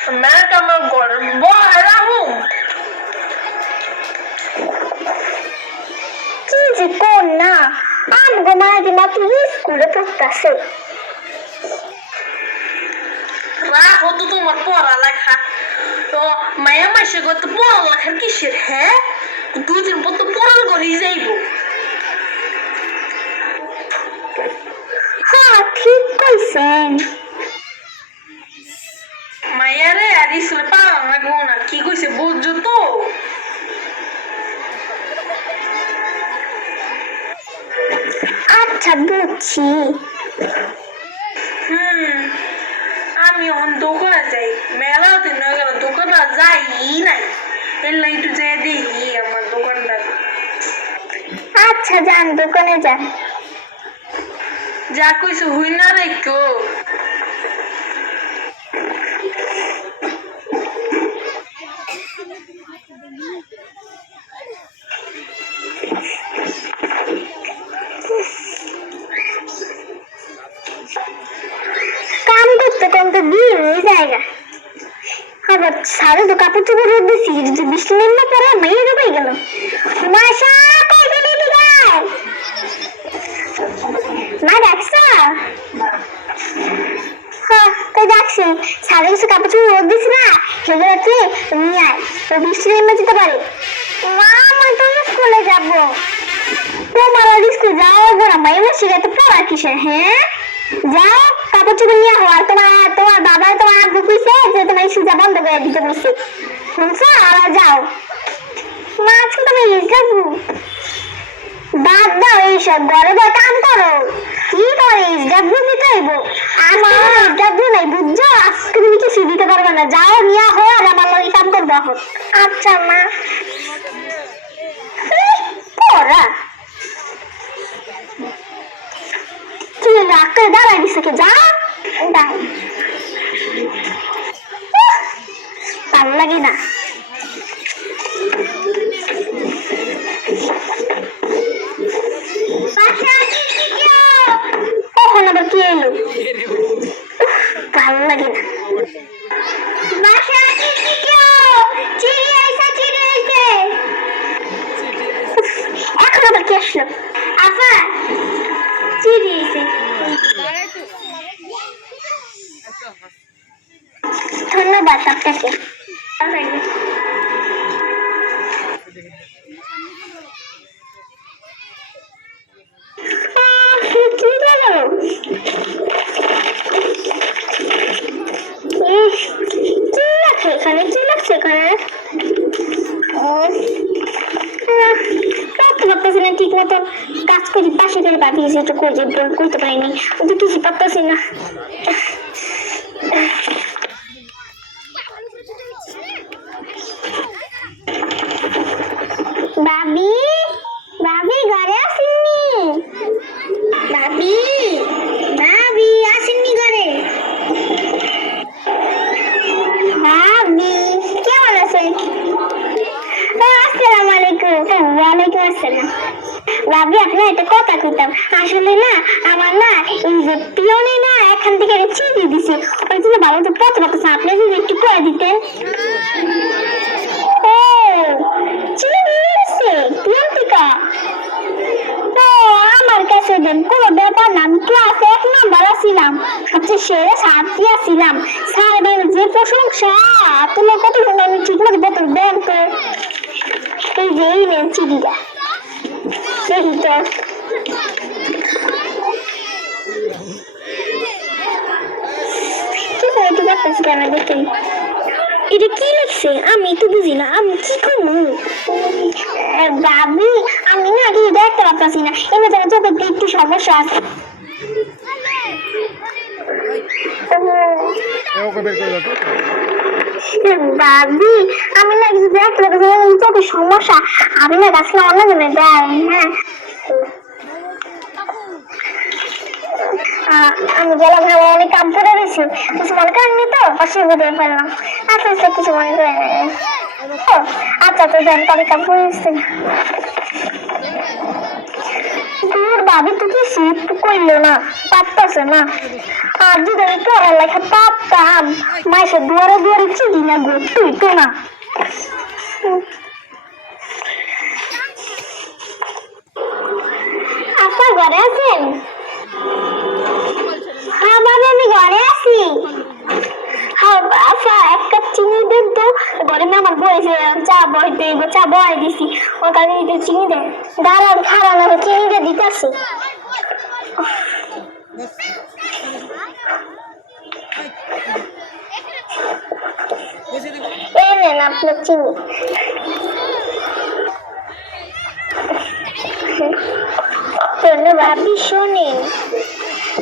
Mata meu agora. Bora, arruma. কি যে কর না আমগো মাঝে মাত্র স্কুলে পড়তেছে রাখো তো তোমার পড়ালেখা তো মায়া মাসে গত পড়ালেখার কিসের হ্যাঁ 2 দিন পর তো পড়াল করেই যাইব হ্যাঁ ঠিক কইছেন মায়ারে আর স্কুলে পাওয়া লাগবো না কি কইছে বুঝছো তো আচ্ছা বুঝছি আমি এখন দোকানে যাই মেলা দিন হয়ে গেল দোকানে যাই নাই এর একটু যেয়ে দেখি আমার দোকানটা আচ্ছা যান দোকানে যান যা কইছে হই না রে কেউ কাম করতে করতে দিয়ে হয়ে জায়গা আবার সারে তো কাপড় চোপড় রোদ দিছি যদি বৃষ্টি নেমে পড়ে মেয়ে ডুবে গেল মাসা কইবে দিদি গায় না দেখছা হ্যাঁ তাই দেখছি সারে কিছু কাপড় চোপড় রোদ দিছি না সেগুলো তুই নিয়ে আয় তো বৃষ্টি নেমে যেতে পারে মা আমি তো স্কুলে যাবো তোমার স্কুল যাও না মেয়ে মাসি তো পড়া কিসের হ্যাঁ যাও কাপড় চোপড় নিয়ে আও আর তোমার বাবা তোমার আব্বু কইছে যে তোমার সুজা বন্ধ করে দিতে বলছে শুনছো আর যাও মা আজকে তুমি যাবো বাদ দাও এইসব ঘরে বসে কাম করো কি করে ডাব্বু দিতে হইব আমার ডাব্বু নাই বুঝছো আজকে তুমি কিছু দিতে পারবে না যাও নিয়ে আও আর আমার লগে কাম করবে এখন আচ্ছা মা পড়া তুই রাগ করে দাঁড়াই দিছে কে যা ভালো লাগে না এখন আবার কি এলো ভালো লাগে না এখন আবার কি আসলো আপা চিড়ি এসে ধন্যবাদ আপনাকে এখানে কি লাগছে এখানে ঠিক মতো কাজ করি পাশে করে পাঠিয়েছি একটু করতে পারিনি ওদের কিছু পারতেছি না ভাবি ভাবি ঘরে আসেননি ভাবি ভাবি আসেননি ঘরে ভাবি কেমন আছেন আসসালামু আলাইকুম ওয়ালাইকুম আসসালাম ভাবি আপনার একটা কথা কইতাম আসলে না আমার না এই যে পিয়নে না এখান থেকে চিঠি দিছে ওই জন্য ভালো তো পড়তে পারতেছে আপনি যদি একটু পড়ে দিতেন ও চিঠি দিয়েছে পিয়ন থেকে তো আমার কাছে দেন কোনো ব্যাপার না আমি ক্লাসে 1 নাম্বার আসছিলাম সবচেয়ে সেরা ছাত্রী আসছিলাম স্যার যে প্রশংসা তোমার কত সুন্দর আমি ঠিক মতো বেতন দেন তো এই যে এই নেন চিঠিটা দেখি তো কি করে কি করতেছি কেন দেখি এটা কি লিখছে আমি তো বুঝি না আমি কি করবো ভাবি আমি না কি দেখতে পাচ্ছি না এমনি যেন চোখের দিকে একটু সমস্যা আছে ভাবি আমি না কিছু দেখতে পাচ্ছি চোখের সমস্যা আমি না গাছটা অন্য জনে দেয় হ্যাঁ আমি গেলাম ভালো অনেক কাম করে রয়েছি কিছু মনে করেননি তো অসুবিধা দিয়ে ফেললাম আচ্ছা আচ্ছা কিছু মনে করে আচ্ছা তো যান তবে কাম করে তোর ভাবি তো কিছু করলো না, পারতাছে না। আর যদি আমি পড়ালেখা পারতাম, মাসে দুয়ারে দুয়ারে চিঠি না ঘুরতুই তো না। আপা ঘরে আছেন? হ্যাঁ বাবা, আমি ঘরে আছি। হ্যাঁ আচ্ছা, এক কাপ চিনি দেন তো। ঘরে আমার বলেছে চা বইতে, চা বয় দিছি, ও কারণে একটু চিনি দেন। দাঁড়ান, খারাপ না, চিনিটা দিতেছি। এই নেন আপনার চিনি। ভাবি শোনেন,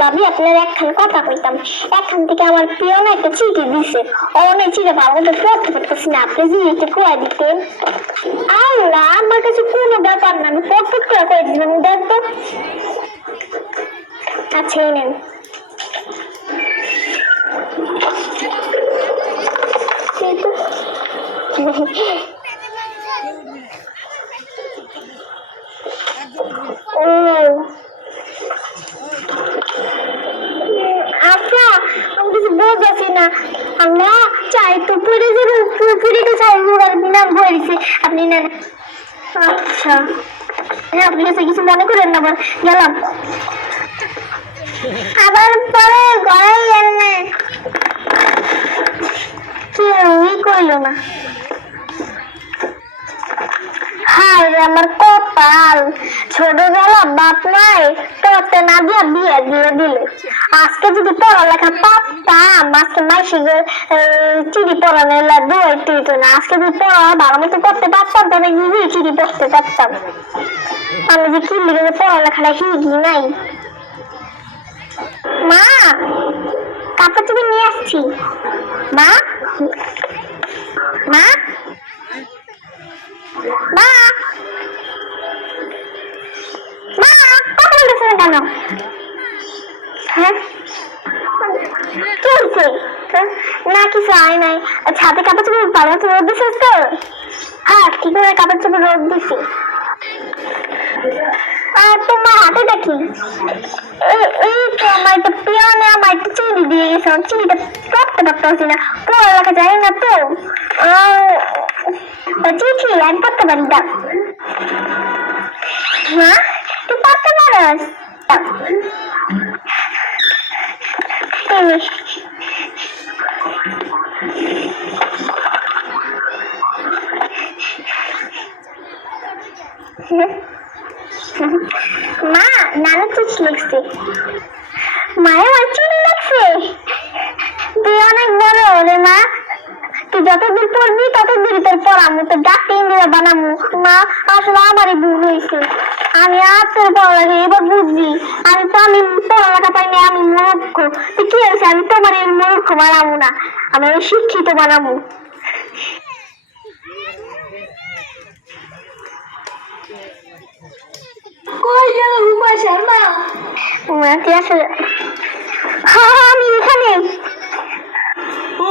ভাবি আপনার একখান কথা কইতাম। এখান থেকে আমার প্রিয় না একটা চিঠি দিছে, অনেক চিঠি ভালো মতো পড়তে পারতেছি না, আপনি যদি একটু কয়ে দিতেন। আল্লাহ, আমার কাছে কোনো ব্যাপার না, আমি পট করে করে দিলাম, দেন তো। আচ্ছা এই নেন। ও আচ্ছা, আমি কিছু বুঝতেছি না। আল্লাহ, চাই তো পড়ে যাবে, পুরোপুরি তো চাই নাম হয়েছে। আপনি নেন। আচ্ছা হ্যাঁ, আপনি কাছে কিছু মনে করেন না, আবার গেলাম। আবার পরে ঘরে এনে কেউই কইল না। হায় আমার কপাল, ছোটবেলা বাপ নাই তোতে না দিয়ে বিয়ে দিয়ে দিলে। আজকে যদি পড়ালেখা পারতাম, আজকে মাইসি চিঠি পড়ানো দুয়াইতে হইতো না। আজকে যদি পড়া ভালো মতো করতে পারতাম, তাহলে নিজেই চিঠি পড়তে পারতাম। আমি যে কি লিখে পড়ালেখাটা শিখি নাই। মা, কাপড় চোপড় নিয়ে আসছি। মা, মা, মা, মা, কথা বলতেছে না কেন? হ্যাঁ কি হয়েছে? না কিছু হয় নাই। ছাদে কাপড় চোপড় ভালো মতো রোদ দিছিস তো? হ্যাঁ ঠিক করে কাপড় চোপড় রোদ দিছি। আর তোমার হাতে দেখি এই তো আমার একটা পিয়নে আমার একটা চিনি দিয়ে গেছে, চিনিটা পড়তে পারতেছি না, পড়ালেখা জানি না তো। চিঠি আমি পড়তে পারি না। মা, তুই পড়তে পারস? মা, নানু চিঠি লিখছে। মায়ের আমার চিঠি লিখছে? তুই অনেক বড় রে মা, তুই যতদূর পড়বি ততদূর তোর পড়ামু, তোর ডাক্তার ইঞ্জিনিয়ার বানামু। মা, আসলে আমারই ভুল হয়েছে, আমি আর তোর পড়ালেখা এবার বুঝছি। আমি পড়ালেখা পাইনি, আমি মূর্খ। তুই কি হয়েছে, আমি তোমার এই মূর্খ বানাবো না, আমি শিক্ষিত বানাবো। কই গেল রুমা শর্মা? আমি এখানে। ও,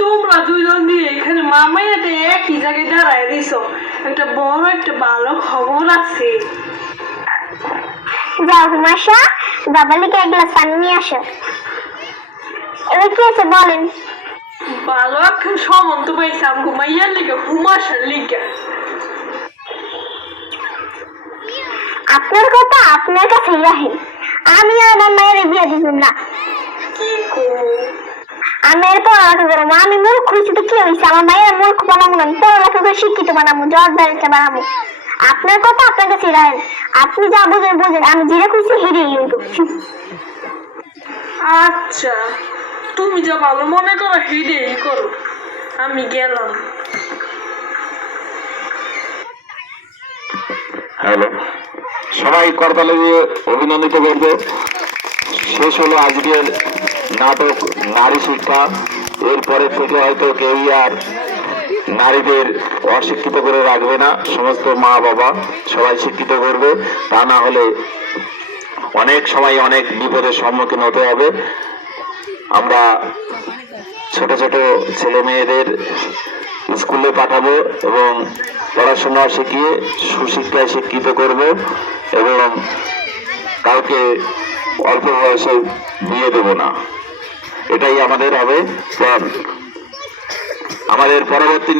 তোমরা দুজন দিয়ে এখানে মামাইয়াতে একই জায়গায় দাঁড়ায় দিছো। একটা বড় একটা ভালো খবর আছে। যাও হুমাশা, বাবালিকে এক গ্লাস পানি নিয়ে আসো। এবার কি আছে বলেন? ভালো একটা সম্বন্ধ পাইছে আমগো মাইয়ার লিগে, হুমাশার লিগে। আপনার কথা আপনার কাছে রাখেন, আমি আর আমার মায়ের বিয়ে দিব না। কি কো? আমি এর পড়ালেখা করবো, আমি মূর্খ হয়েছি তো কি হয়েছে, আমার মায়ের মূর্খ বানাবো না, পড়ালেখা করে শিক্ষিত বানাবো, জজ ব্যারিস্টার বানাবো। আপনার কথা আপনার কাছে রাখেন, আপনি যা বোঝেন বোঝেন, আমি যেটা খুঁজছি হেরেই হইব। আচ্ছা, তুমি যা ভালো মনে করো হেডেই করো, আমি গেলাম। হ্যালো, সবাই করতালি দিয়ে অভিনন্দিত করবে। শেষ হলো আজকের নাটক নারী শিক্ষা। এরপরে থেকে হয়তো কেউই আর নারীদের অশিক্ষিত করে রাখবে না, সমস্ত মা বাবা সবাই শিক্ষিত করবে। তা না হলে অনেক সময় অনেক বিপদের সম্মুখীন হতে হবে। আমরা ছোট ছোট ছেলে মেয়েদের স্কুলে পাঠাবো এবং পড়াশোনা শিখিয়ে সুশিক্ষায় শিক্ষিত করব এবং কাউকে অল্প বয়সে বিয়ে দেব না। এটাই আমাদের হবে পণ। আমাদের পরবর্তী